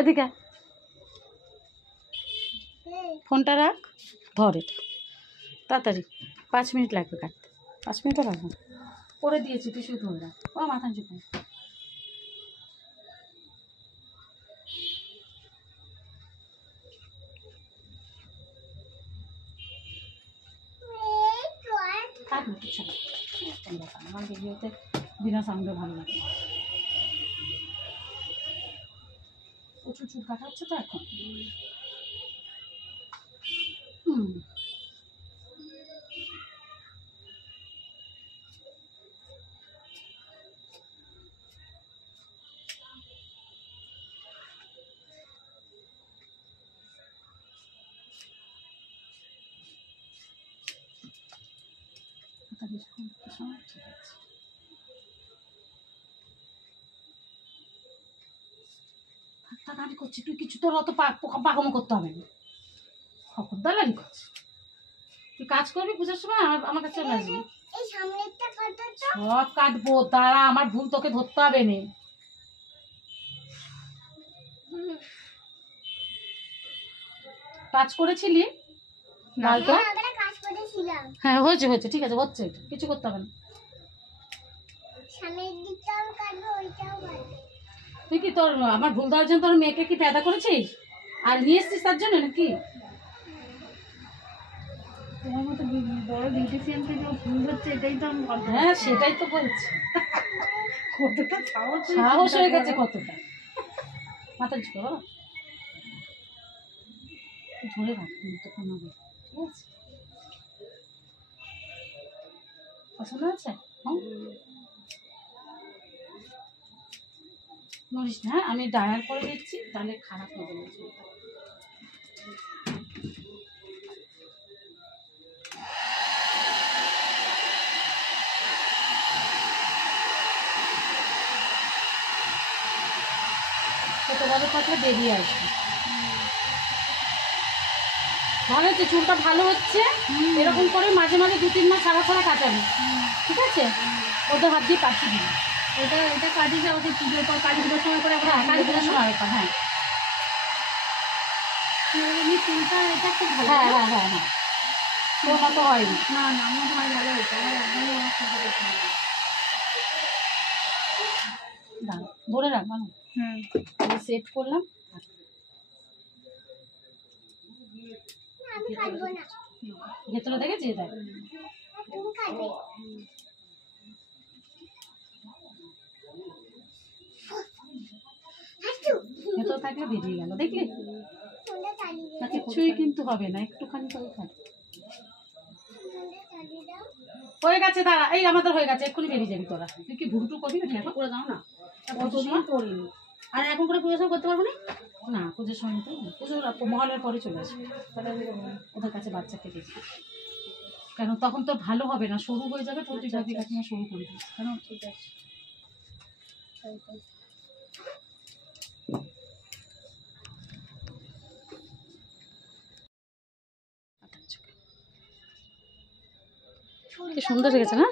এদিকে ফোনটা রাখ, ধর এটা তাড়াতাড়ি, 5 মিনিট লাগবে কাটতে, 5 মিনিটও লাগবে না। করে দিয়েছি, টিস্যু ধরে রাখ। ও মাথা নিচু কর। থাক না, কিছু না, কোনো ব্যাপার না। আমার ভিডিওতে বিনা সাউন্ডে ভালো লাগে। প্রচুর চুল কাটা হচ্ছে তো এখন। ঠিক আছে, আমি করছি, তুই কিছু তোর অত পাকামো করতে হবে না, খবরদারি করছি। তুই কাজ করবি, পূজার সময় আমার কাছে চলে আসবি। সব কাটবো, তারা আমার ভুল তোকে ধরতে হবে না। কাজ করেছিলি লালটা? হ্যাঁ হয়েছে হয়েছে, ঠিক আছে, হচ্ছে, এটা কিছু করতে হবে না। তুই কি তোর আমার ভুল দেওয়ার জন্য তোর মেয়েকে কি পেদা করেছিস আর নিয়ে এসছিস তার জন্য নাকি? তোমার মতো বড় বিউটিশিয়ান থেকে ভুল হচ্ছে, এটাই তো আমি বলছি। হ্যাঁ সেটাই তো বলছি, কতটা সাহস হয়ে গেছে, কতটা মাথা নিচু করো, ধরে রাখবি তো কোনো, ঠিক আছে? পছন্দ আছে? হ্যাঁ মরিস না, আমি ডায়ার করে দিচ্ছি, তাহলে খারাপ হবে না। ছোটো বড় থাকলে বেরিয়ে আসবে। ভালো হচ্ছে, চুলটা ভালো হচ্ছে। এরকম করে মাঝে মাঝে 2-3 মাস ছাড়া ছাড়া কাটাবি, ঠিক আছে? ওদের হাত দিয়ে কাটিয়ে দিবি। এটা কাটিয়ে যাও, ওদের পুজোর পর, কালী পুজোর সময় করে, হ্যাঁ কালী পুজোর সময় একবার, হ্যাঁ চুলটা এটা খুব ভালো। হ্যাঁ হ্যাঁ হ্যাঁ হ্যাঁ, তোর মতো হয়নি। না না, আমার হয় ভালো হয়েছে, আমার একদমই আমার সাথে দাঁড়া, ধরে রাখ মানে। সেট করলাম, ভেতরে দেখেছি, দেখ ভেতরে থাকলে বেরিয়ে গেল, দেখলি? কিছুই কিন্তু হবে না, একটুখানি করে থাক। হয়ে গেছে, দাঁড়া, এই আমাদের হয়ে গেছে, এক্ষুনি বেরিয়ে যাবি তোরা। তুই কি ভুরুটু করবি না? এখন করে দাও না, কতদিন করিনি। আর এখন করে পুজোর সময় করতে পারবো না? না পুজোর সময় তো, পুজোর মহলের পরে চলে আসবে, ওদের কাছে বাচ্চাকে দেখি। কেন তখন তো ভালো হবে না, সরু হয়ে যাবে, তোর তুই যাবি কাকিমা সরু করে দিস কেন? ঠিক আছে, কি সুন্দর হয়ে গেছে না?